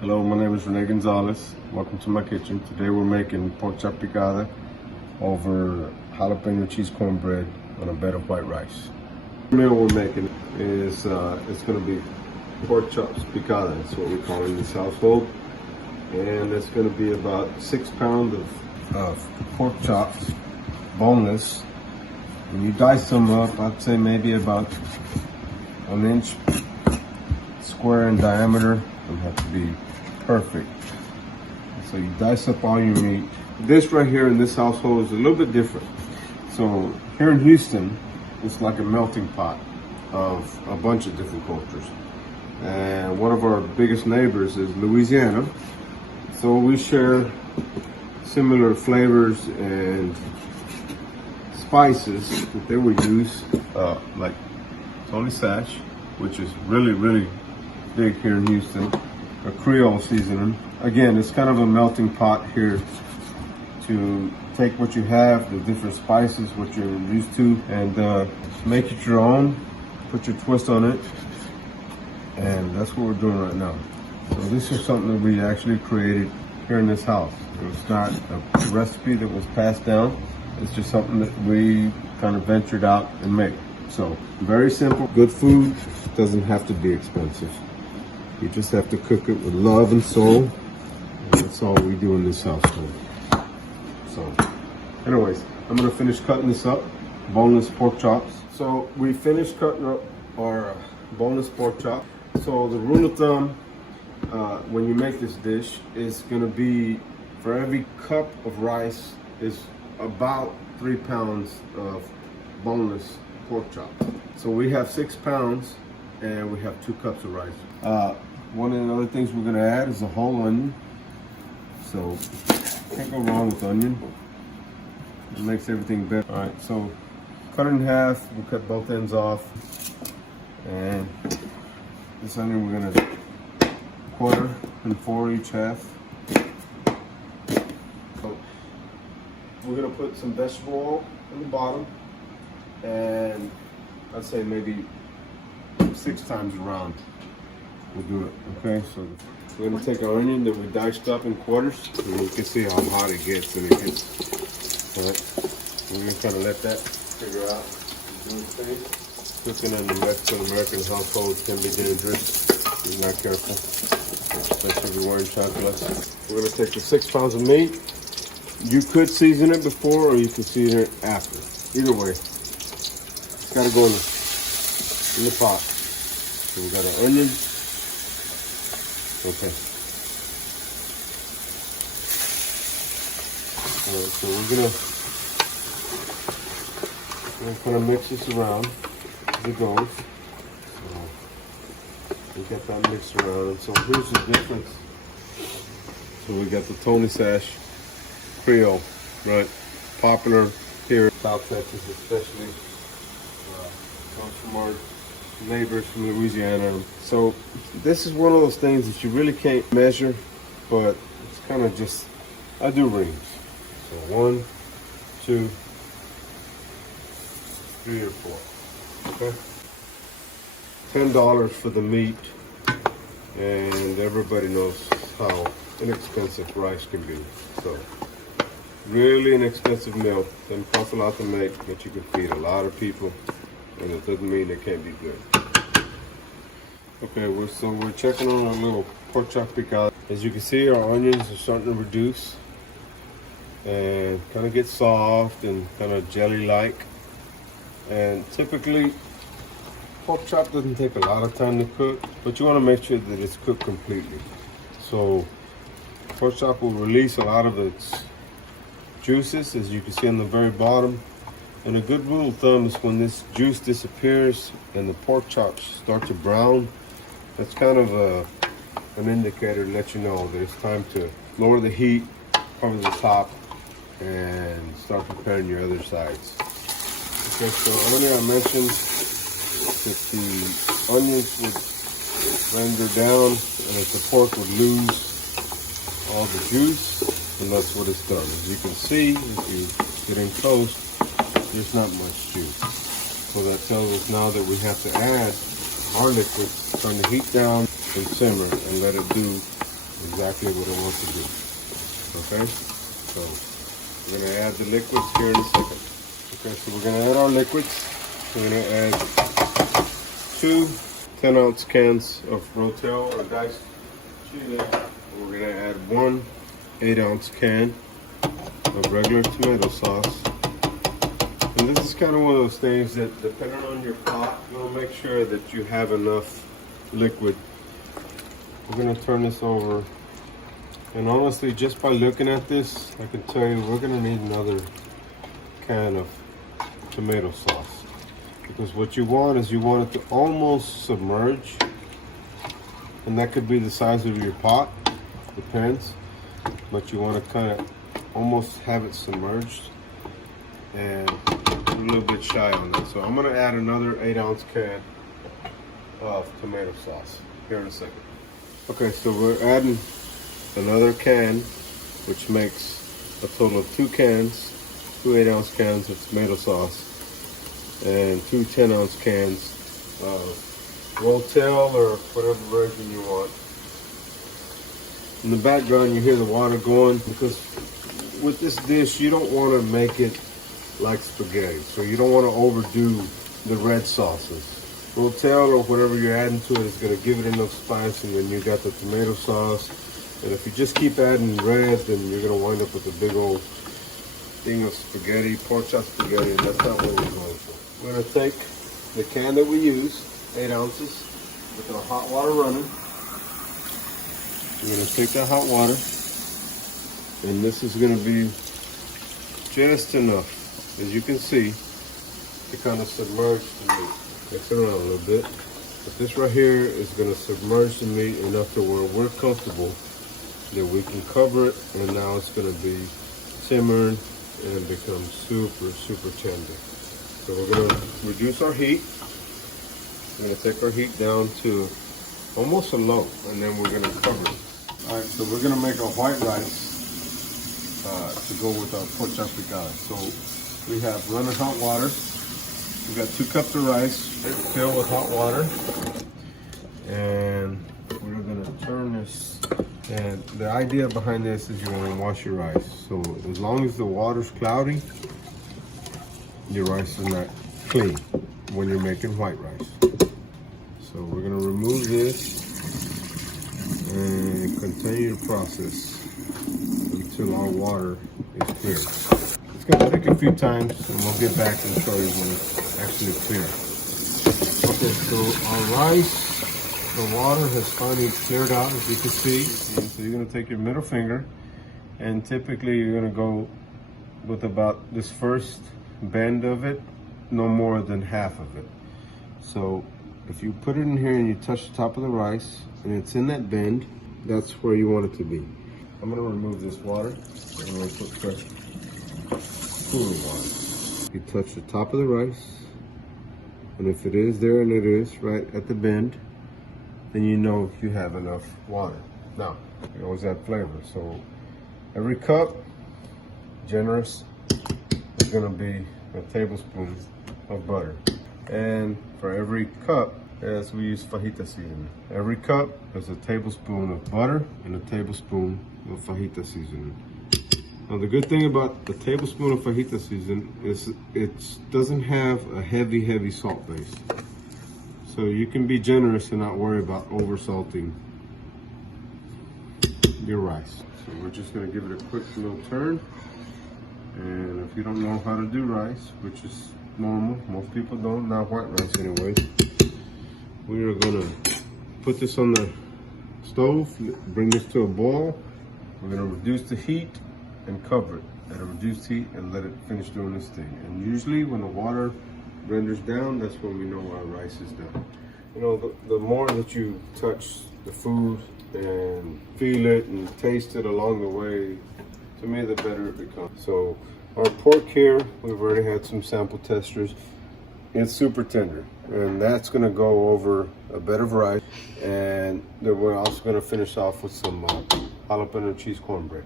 Hello, my name is Rene Gonzalez. Welcome to my kitchen. Today we're making pork chop picada over jalapeno cheese cornbread on a bed of white rice. The meal we're making is it's going to be pork chops picada. That's what we call it in this household. And it's going to be about 6 pounds of pork chops, boneless. When you dice them up, I'd say maybe about 1 inch square in diameter. They have to be perfect. So you dice up all your meat. This right here in this household is a little bit different. So here in Houston, it's like a melting pot of a bunch of different cultures. And one of our biggest neighbors is Louisiana. So we share similar flavors and spices that they would use, like Tony Sash, which is really big here in Houston. A Creole seasoning. Again, it's kind of a melting pot here to take what you have, the different spices, what you're used to, and make it your own, put your twist on it, and that's what we're doing right now. So this is something that we actually created here in this house. It was not a recipe that was passed down. It's just something that we kind of ventured out and made. So very simple, good food, doesn't have to be expensive. You just have to cook it with love and soul. And that's all we do in this household. So, anyways, I'm gonna finish cutting this up. Boneless pork chops. So we finished cutting up our boneless pork chop. So the rule of thumb, when you make this dish, is gonna be for every cup of rice is about 3 pounds of boneless pork chop. So we have 6 pounds and we have 2 cups of rice. One of the other things we're gonna add is a whole onion. So can't go wrong with onion. It makes everything better. All right, so cut it in half. We'll cut both ends off. And this onion we're gonna quarter in 4 each half. So we're gonna put some vegetable oil in the bottom, and I'd say maybe 6 times around. We'll do it, okay? So we're gonna take our onion that we diced up in quarters, and you can see how hot it gets, and it gets, all right? We're gonna kind of let that figure out and do its thing. Cooking in the Mexican American household can be dangerous if you're not careful, especially if you're wearing chocolate. We're gonna take the 6 pounds of meat. You could season it before, or you can season it after. Either way, it's gotta go in the pot. So we got our onion. Okay. All right, so we're gonna kind of mix this around as it goes. So we got that mixed around, and so here's the difference. So we got the Tony Sash Creole, right? Popular here in South Texas, especially. Comes from our neighbors from Louisiana. So this is one of those things that you really can't measure, but it's kind of just, I do rings. So 1, 2, 3 or 4, okay? $10 for the meat, and everybody knows how inexpensive rice can be. So really inexpensive meal, doesn't cost a lot to make, but you can feed a lot of people, and it doesn't mean it can't be good. Okay, we're checking on our little pork chop picada. As you can see, our onions are starting to reduce and kind of get soft and kind of jelly-like. And typically, pork chop doesn't take a lot of time to cook, but you want to make sure that it's cooked completely. So pork chop will release a lot of its juices, as you can see on the very bottom. And a good rule of thumb is when this juice disappears and the pork chops start to brown, that's kind of an indicator to let you know that it's time to lower the heat, cover the top, and start preparing your other sides. Okay, so earlier I mentioned that the onions would render down and that the pork would lose all the juice, and that's what it's done. As you can see, if you get in close, there's not much juice. So that tells us now that we have to add our liquid, turn the heat down and simmer and let it do exactly what I want to do. Okay, so we're gonna add the liquids here in a second. Okay, so we're gonna add our liquids. We're gonna add 2 10-ounce cans of Rotel or diced chile. We're gonna add 1 8-ounce can of regular tomato sauce. And this is kind of one of those things that, depending on your pot, you want to make sure that you have enough liquid. We're gonna turn this over. And honestly, just by looking at this, I can tell you we're gonna need another can of tomato sauce. Because what you want is you want it to almost submerge. And that could be the size of your pot, depends. But you want to kind of almost have it submerged. And a little bit shy on that. So I'm gonna add another 8-ounce can of tomato sauce here in a second. Okay, so we're adding another can, which makes a total of 2 cans, 2 8-ounce cans of tomato sauce, and 2 10-ounce cans of Rotel or whatever version you want. In the background, you hear the water going because with this dish, you don't want to make it like spaghetti, so you don't want to overdo the red sauces. Rotel or whatever you're adding to it is going to give it enough spice, and then you got the tomato sauce. And if you just keep adding red, then you're going to wind up with a big old thing of spaghetti, pork chop spaghetti, and that's not what we're going for. We're going to take the can that we use, 8 ounces, with our hot water running. We're going to take that hot water, and this is going to be just enough, as you can see, to kind of submerge the meat. Mix it around a little bit. But this right here is going to submerge the meat enough to where we're comfortable that we can cover it, and now it's going to be simmered and become super, super tender. So we're going to reduce our heat. We're going to take our heat down to almost a low, and then we're going to cover it. All right, so we're going to make our white rice to go with our pork chop picado. So we have running hot water. We've got 2 cups of rice filled with hot water, and we're going to turn this. And the idea behind this is you want to wash your rice. So as long as the water's cloudy, your rice is not clean when you're making white rice. So we're going to remove this and continue the process until our water is clear. It's going to take a few times, and we'll get back and show you when it's actually clear. Okay, so our rice, the water has finally cleared out, as you can see. And so you're going to take your middle finger, and typically you're going to go with about this first bend of it, no more than half of it. So if you put it in here and you touch the top of the rice, and it's in that bend, that's where you want it to be. I'm going to remove this water. I'm going to put fresh cooling water. You touch the top of the rice, and if it is there, and it is right at the bend, then you know you have enough water. Now, you always add flavor. So every cup, generous, is going to be a tablespoon of butter. And for every cup, as we use fajita seasoning, every cup is a tablespoon of butter and a tablespoon of fajita seasoning. Now the good thing about the tablespoon of fajita seasoning is it doesn't have a heavy salt base. So you can be generous and not worry about over salting your rice. So we're just gonna give it a quick little turn. And if you don't know how to do rice, which is normal, most people don't, not white rice anyways, we are gonna put this on the stove, bring this to a boil. We're gonna reduce the heat and cover it at a reduced heat and let it finish doing this thing. And usually when the water renders down, that's when we know our rice is done. You know, the more that you touch the food and feel it and taste it along the way, to me, the better it becomes. So our pork here, we've already had some sample testers. It's super tender, and that's gonna go over a bed of rice. And then we're also gonna finish off with some jalapeno cheese cornbread.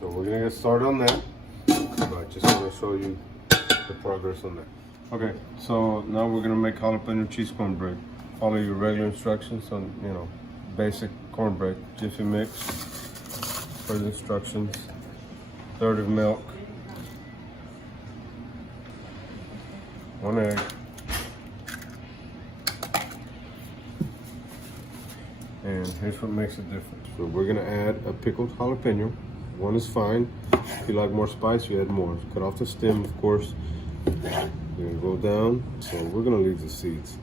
So we're gonna get started on that, but I just wanna show you the progress on that. Okay, so now we're gonna make jalapeno cheese cornbread. Follow your regular instructions on, basic cornbread. Jiffy mix, per the instructions. Third of milk. 1 egg. And here's what makes a difference. So we're gonna add a pickled jalapeno. 1 is fine. If you like more spice, you add more. Cut off the stem, of course. You're gonna go down. So we're gonna leave the seeds.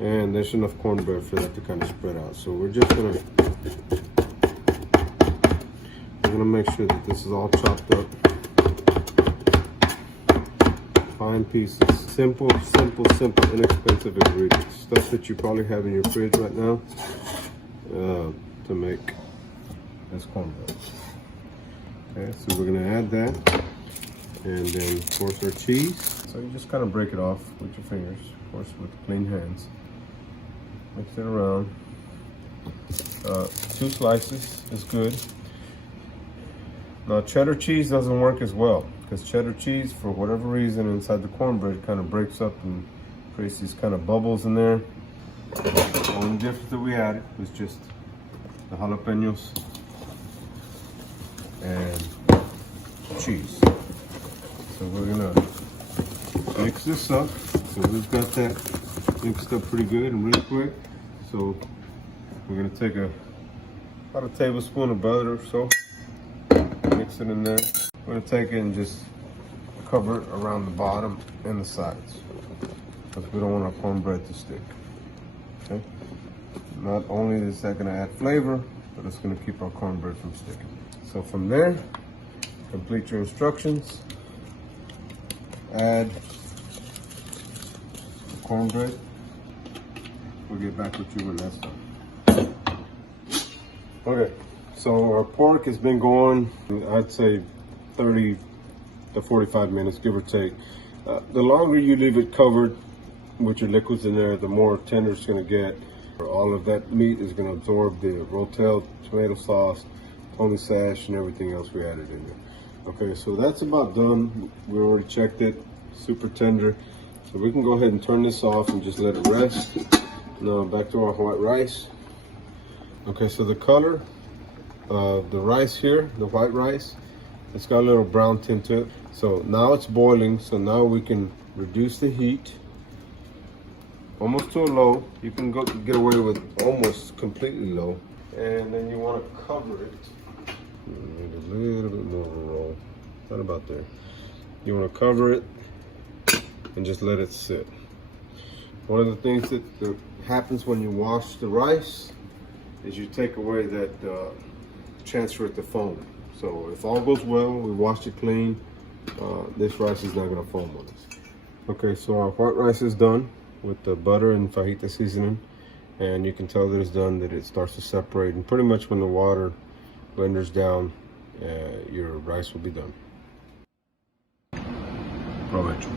And there's enough cornbread for that to kind of spread out. So we're gonna make sure that this is all chopped up. Fine pieces. Simple, inexpensive ingredients. Stuff that you probably have in your fridge right now to make this cornbread. Okay, so we're gonna add that. And then, of course, our cheese. So you just kind of break it off with your fingers, of course, with clean hands. Mix it around. 2 slices is good. Now, cheddar cheese doesn't work as well because cheddar cheese, for whatever reason, inside the cornbread kind of breaks up and creates these kind of bubbles in there. The only difference that we added was just the jalapenos and cheese. So we're gonna mix this up. So we've got that mixed up pretty good and really quick. So we're gonna take about a tablespoon of butter or so, mix it in there. We're gonna take it and just cover it around the bottom and the sides because we don't want our cornbread to stick. Okay. Not only is that gonna add flavor, but it's gonna keep our cornbread from sticking. So from there, complete your instructions. Add the cornbread. We'll get back with you when that's done. Okay, so our pork has been going, I'd say 30 to 45 minutes, give or take. The longer you leave it covered with your liquids in there, the more tender it's gonna get. All of that meat is gonna absorb the rotel, tomato sauce, pony sash, and everything else we added in there. Okay, so that's about done. We already checked it, super tender. So we can go ahead and turn this off and just let it rest. Now back to our white rice. Okay, so the color of the rice here, the white rice, it's got a little brown tint to it. So now it's boiling, so now we can reduce the heat almost to a low. You can get away with almost completely low. And then you want to cover it. Need a little bit more of a roll. Not about there. You want to cover it and just let it sit. One of the things that happens when you wash the rice is you take away that chance for it to foam. So if all goes well, we washed it clean, this rice is not going to foam on us. Okay, so our white rice is done with the butter and fajita seasoning, and you can tell that it's done, that it starts to separate, and pretty much when the water blenders down, your rice will be done. Provecho.